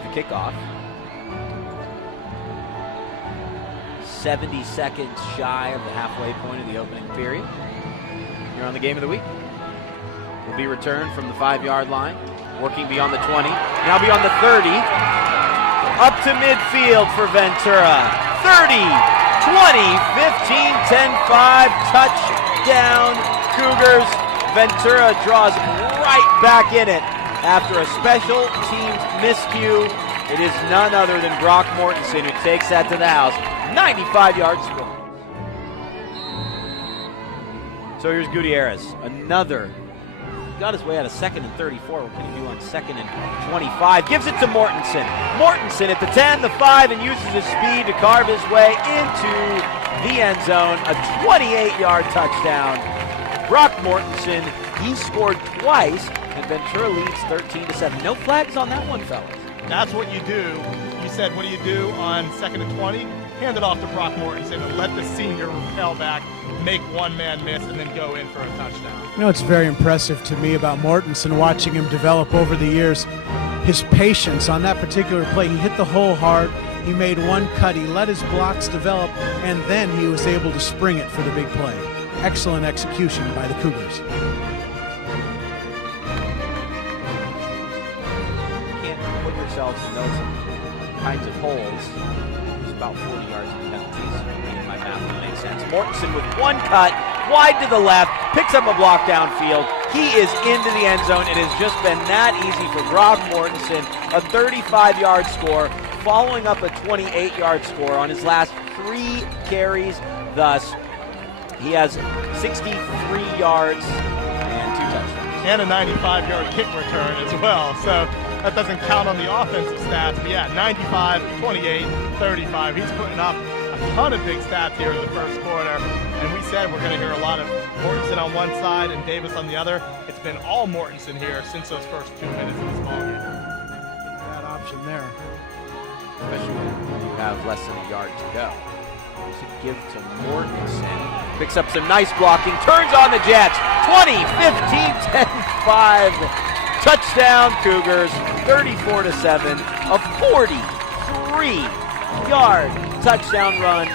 receive the kickoff. 70 seconds shy of the halfway point of the opening period. Here on the Game of the Week. Will be returned from the 5-yard line, working beyond the 20, now beyond the 30, up to midfield for Ventura. 30, 20, 15, 10, 5, touchdown Cougars. Ventura draws right back in it after a special teams miscue. It is none other than Broc Mortensen who takes that to the house. 95-yard score. So here's Gutierrez, another. Got his way out of 2nd and 34. What can he do on 2nd and 25? Gives it to Mortenson. Mortenson at the 10, the 5, and uses his speed to carve his way into the end zone. A 28-yard touchdown. Broc Mortensen, he scored twice, and Ventura leads 13-7. No flags on that one, fellas. That's what you do. You said, what do you do on 2nd and 20? Hand it off to Broc Mortensen and let the senior repel back, make one man miss, and then go in for a touchdown. You know, it's very impressive to me about Mortensen, watching him develop over the years. His patience on that particular play. He hit the hole hard. He made one cut. He let his blocks develop, and then he was able to spring it for the big play. Excellent execution by the Cougars. You can't put yourselves in those kinds of holes. There's about 40 yards of penalties. Reading my math will make sense. Mortensen with one cut, wide to the left, picks up a block downfield. He is into the end zone. It has just been that easy for Broc Mortensen. A 35-yard score, following up a 28-yard score on his last 3 carries. Thus, he has 63 yards and 2 touchdowns. And a 95-yard kick return as well. So that doesn't count on the offensive stats. But yeah, 95, 28, 35. He's putting up a ton of big stats here in the first quarter. And we said we're going to hear a lot of Mortensen on one side and Davis on the other. It's been all Mortensen here since those first 2 minutes of this ballgame. That option there. Especially when you have less than a yard to go. To give to Mortensen. Picks up some nice blocking. Turns on the Jets. 20, 15, 10, 5. Touchdown Cougars. 34-7. A 43-yard touchdown run.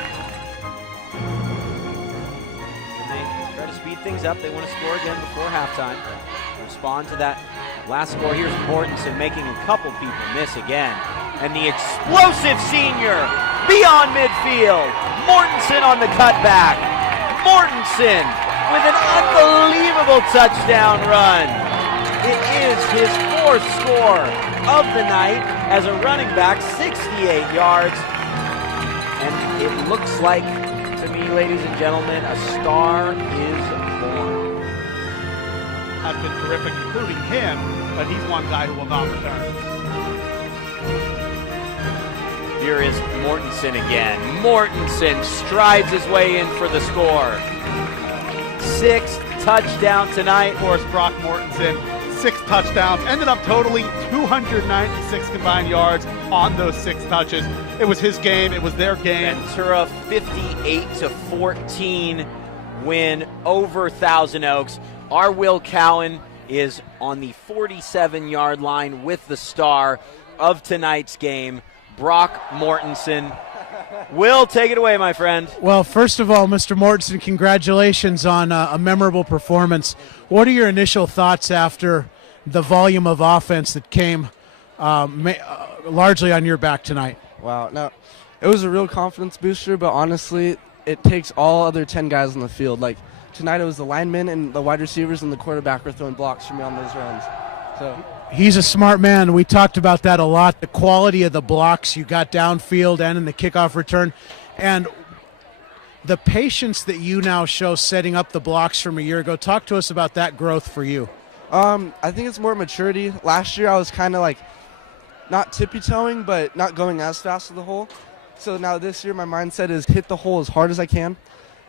And they try to speed things up. They want to score again before halftime. Respond to that last score. Here's Mortensen making a couple people miss again. And the explosive senior beyond midfield. Mortensen on the cutback. Mortensen with an unbelievable touchdown run. It is his 4th score of the night as a running back, 68 yards. And it looks like, to me, ladies and gentlemen, a star is born. Has been terrific, including him, but he's one guy who will not return. Here is Mortensen again. Mortensen strides his way in for the score. 6th touchdown tonight. Of course, Broc Mortensen, 6 touchdowns, ended up totaling 296 combined yards on those 6 touches. It was his game. It was their game. Ventura 58-14 win over Thousand Oaks. Our Will Cowan is on the 47-yard line with the star of tonight's game. Broc Mortensen. Will, take it away, my friend. Well, first of all, Mr. Mortensen, congratulations on a memorable performance. What are your initial thoughts after the volume of offense that came largely on your back tonight? Wow. Now, it was a real confidence booster, but honestly, it takes all other 10 guys on the field. Like, tonight it was the linemen and the wide receivers and the quarterback were throwing blocks for me on those runs. So he's a smart man. We talked about that a lot, the quality of the blocks you got downfield and in the kickoff return, and the patience that you now show setting up the blocks from a year ago. Talk to us about that growth for you. I think it's more maturity. Last year I was kind of like not tippy-toeing, but not going as fast to the hole. So now this year my mindset is hit the hole as hard as I can,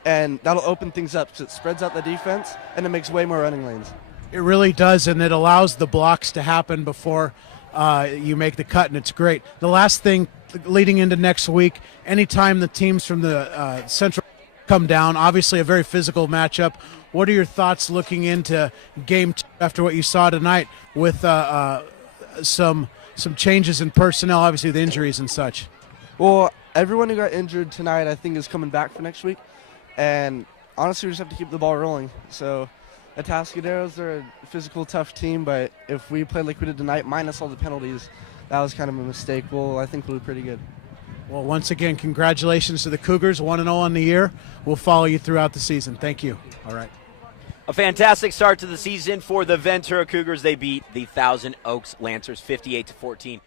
and that'll open things up because it spreads out the defense and it makes way more running lanes. It really does, and it allows the blocks to happen before you make the cut, and it's great. The last thing leading into next week, anytime the teams from the Central come down, obviously a very physical matchup. What are your thoughts looking into game 2 after what you saw tonight with some some changes in personnel, obviously the injuries and such. Well, everyone who got injured tonight, I think, is coming back for next week. And honestly, we just have to keep the ball rolling. So, Atascaderos, they're a physical, tough team, but if we play like we did tonight, minus all the penalties, that was kind of a mistake. Well, I think we'll be pretty good. Well, once again, congratulations to the Cougars, 1-0 on the year. We'll follow you throughout the season. Thank you. All right. A fantastic start to the season for the Ventura Cougars. They beat the Thousand Oaks Lancers 58-14.